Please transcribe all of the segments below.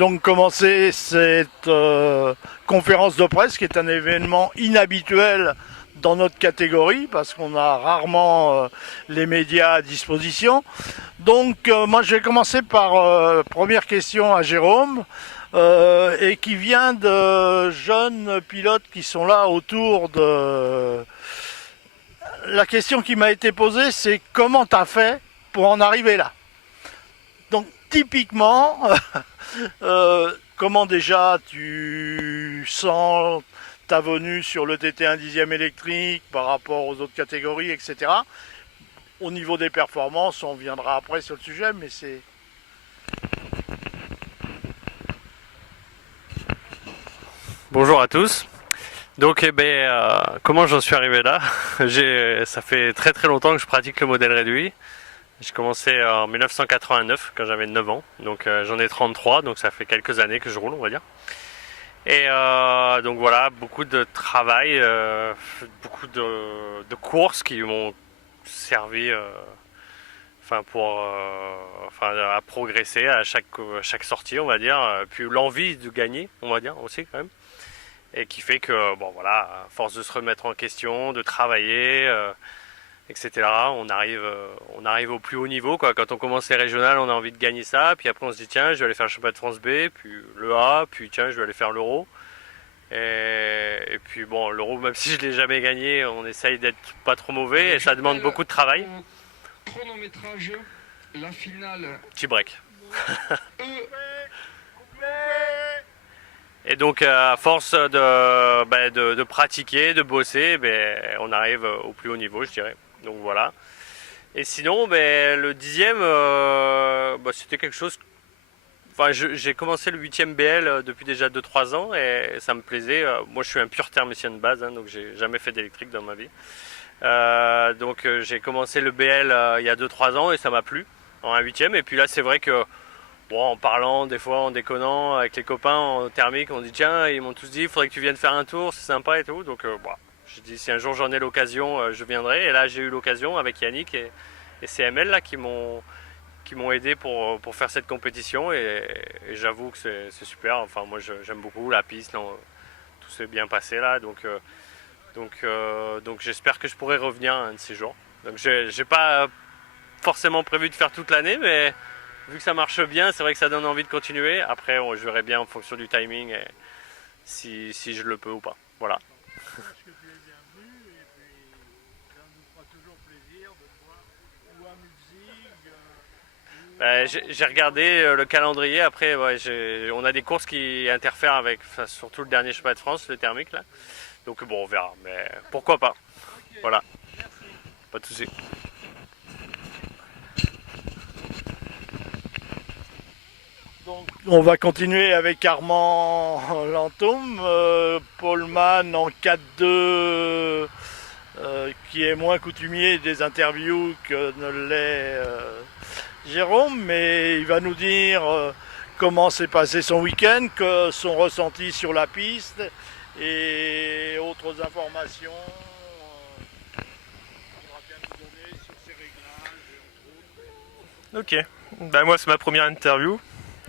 donc commencer cette conférence de presse qui est un événement inhabituel dans notre catégorie parce qu'on a rarement les médias à disposition. Donc moi je vais commencer par première question à Jérôme et qui vient de jeunes pilotes qui sont là autour de... La question qui m'a été posée c'est comment tu as fait pour en arriver là. Donc typiquement, comment déjà tu sens ta venue sur le TT1 dixième électrique par rapport aux autres catégories, etc. Au niveau des performances, on viendra après sur le sujet, mais c'est... Bonjour à tous. Donc, comment j'en suis arrivé là? Ça fait très très longtemps que je pratique le modèle réduit. J'ai commencé en 1989 quand j'avais 9 ans, donc j'en ai 33, donc ça fait quelques années que je roule, on va dire. Et donc voilà, beaucoup de travail, beaucoup de courses qui m'ont servi à progresser à chaque sortie, on va dire. Puis l'envie de gagner, on va dire aussi quand même. Et qui fait que, bon voilà, à force de se remettre en question, de travailler, etc., on arrive au plus haut niveau, quoi. Quand on commence les régionales, on a envie de gagner ça, puis après on se dit tiens, je vais aller faire le championnat de France B, puis le A, puis tiens, je vais aller faire l'Euro. Et puis bon, l'Euro, même si je l'ai jamais gagné, on essaye d'être pas trop mauvais et ça demande beaucoup de travail. Chronométrage, la finale. Petit break. Et donc à force de pratiquer, de bosser, on arrive au plus haut niveau, je dirais. Donc voilà. Et sinon, le dixième, c'était quelque chose... Enfin, j'ai commencé le 8e BL depuis déjà 2-3 ans et ça me plaisait. Moi, je suis un pur thermicien de base, donc j'ai jamais fait d'électrique dans ma vie. Donc j'ai commencé le BL il y a 2-3 ans et ça m'a plu en un 8e. Et puis là, c'est vrai que en parlant, des fois en déconnant avec les copains en thermique, on dit tiens, ils m'ont tous dit il faudrait que tu viennes faire un tour, c'est sympa et tout. Donc j'ai dit si un jour j'en ai l'occasion, je viendrai. Et là j'ai eu l'occasion avec Yannick et CML là, qui m'ont aidé pour faire cette compétition. Et j'avoue que c'est super. Enfin moi j'aime beaucoup la piste, tout s'est bien passé là. Donc j'espère que je pourrai revenir un de ces jours. Donc j'ai pas forcément prévu de faire toute l'année, mais vu que ça marche bien, c'est vrai que ça donne envie de continuer. Après, je verrai bien en fonction du timing et si je le peux ou pas. Voilà. J'ai regardé le calendrier. Après, on a des courses qui interfèrent avec, surtout le dernier championnat de France, le thermique là. Donc bon, on verra. Mais pourquoi pas. Voilà. Pas de soucis. Donc, on va continuer avec Armand Lantôme, Paulman en 4-2, qui est moins coutumier des interviews que ne l'est Jérôme, mais il va nous dire comment s'est passé son week-end, que son ressenti sur la piste et autres informations. Il va bien nous donner sur ses réglages. Ok, moi c'est ma première interview.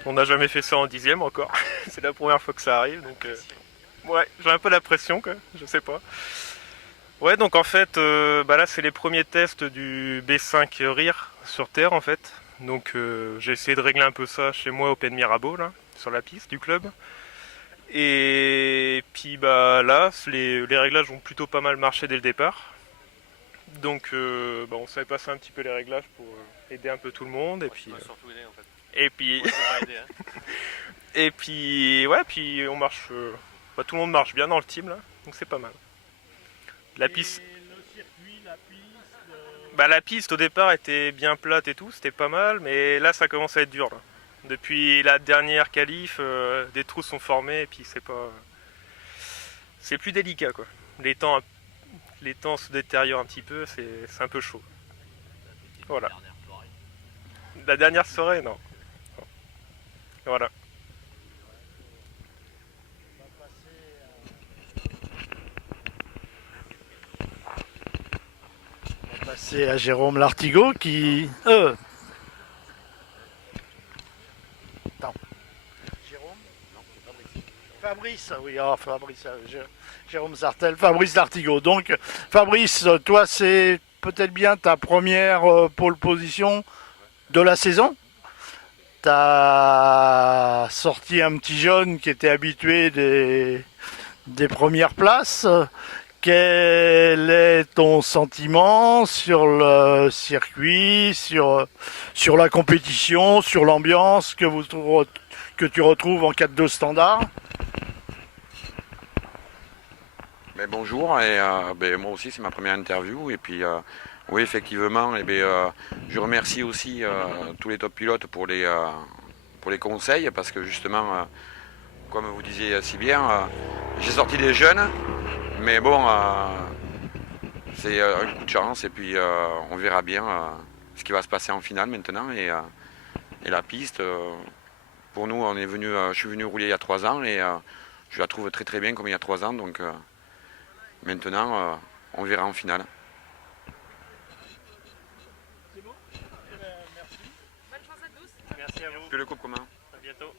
On n'a jamais fait ça en dixième encore. C'est la première fois que ça arrive, donc ouais, j'ai un peu la pression, quoi. Je sais pas. Ouais, donc en fait, là c'est les premiers tests du B5 RIR sur Terre en fait. Donc j'ai essayé de régler un peu ça chez moi au Pen Mirabeau là, sur la piste du club. Et puis là, les réglages ont plutôt pas mal marché dès le départ. Donc on savait passer un petit peu les réglages pour aider un peu tout le monde. Et puis surtout aider en fait. Et puis, puis on marche. Tout le monde marche bien dans le team là, donc c'est pas mal. La piste. La piste au départ était bien plate et tout, c'était pas mal, mais là ça commence à être dur là. Depuis la dernière qualif, des trous sont formés et puis c'est plus délicat quoi. Les temps se détériorent un petit peu, c'est un peu chaud. Voilà. La dernière soirée, non. Voilà. On va passer à Jérôme Lartigot qui... Attends. Jérôme Fabrice, oui, Fabrice, Jérôme Sartel, Fabrice Lartigot. Donc, Fabrice, toi, c'est peut-être bien ta première pole position de la saison. Tu as sorti un petit jeune qui était habitué des premières places. Quel est ton sentiment sur le circuit, sur la compétition, sur l'ambiance que tu retrouves en 4-2 standard? Bonjour, et moi aussi c'est ma première interview, et puis oui effectivement, je remercie aussi tous les top pilotes pour les conseils, parce que justement, comme vous disiez si bien, j'ai sorti des jeunes, mais bon, c'est un coup de chance, et puis on verra bien ce qui va se passer en finale maintenant, et la piste, pour nous, je suis venu rouler il y a 3 ans, et je la trouve très très bien comme il y a 3 ans, donc maintenant on verra en finale. Merci à vous. Que le coupe commun. À bientôt.